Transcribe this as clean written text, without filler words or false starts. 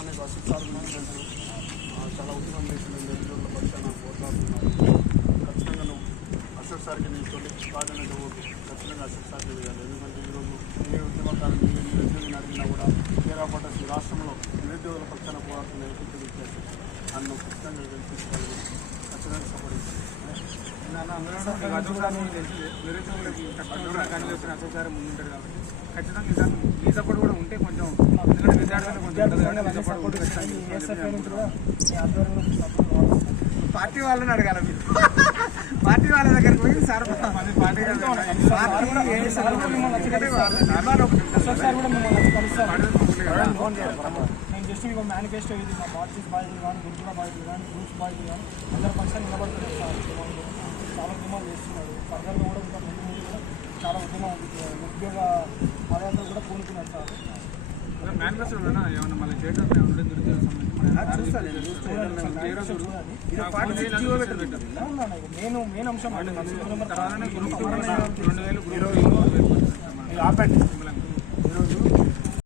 అనేక అశిక్షాలను తెలుసు. చాలా ఉద్యమం చేసిన నిరుద్యోగుల పక్షాన పోట్లాడుతున్నారు. ఖచ్చితంగా నువ్వు అశోక్ సార్కి నీ తొలి ప్రాధాన్యత ఓటు ఖచ్చితంగా అశోక్ సార్కి వేయాలి. ఎందుకంటే ఈరోజు ఏ ఉద్యమకారులు ఏ నిరుద్యోగిని అడిగినా కూడా కేరాపట్ట ఈ రాష్ట్రంలో నిరుద్యోగుల పక్షాన పోరాడుతున్న ఏకైక వ్యక్తి నన్ను ఖచ్చితంగా గెలిపించుకోవాలి. ఖచ్చితంగా సపోర్ట్ ఇస్తాను. నిరుద్యోగులకి కష్టం కూడా కానీ వచ్చిన అశోక్ సార్ ముందుంటారు కాబట్టి ఖచ్చితంగా ఈ సపోర్ట్ కూడా ఉంటే కొంచెం పార్టీ వాళ్ళని అడగాల మీరు. పార్టీ వాళ్ళ దగ్గరికి పోయి సార్ పార్టీ నేను జస్ట్ మీకు మేనిఫెస్టో ఇది మా పార్టీస్ బాధ్యతలు కానీ గుర్తుల బాధ్యతలు కానీ గ్రూప్స్ బాధ్యతలు కానీ అందరి పక్షాన్ని నిలబడుతున్నారు సార్. చాలా ఉద్యమాలు చేస్తున్నాడు. ఫర్దర్గా కూడా ఇంకా ముందు కూడా చాలా ఉద్యమం ఉద్యోగ పదయాత్రలు కూడా పూనుకున్నారు సార్. మేనిఫెస్టో ఏమన్నా మళ్ళీ చేయడం మెయిన్ అంశం ఆపండి.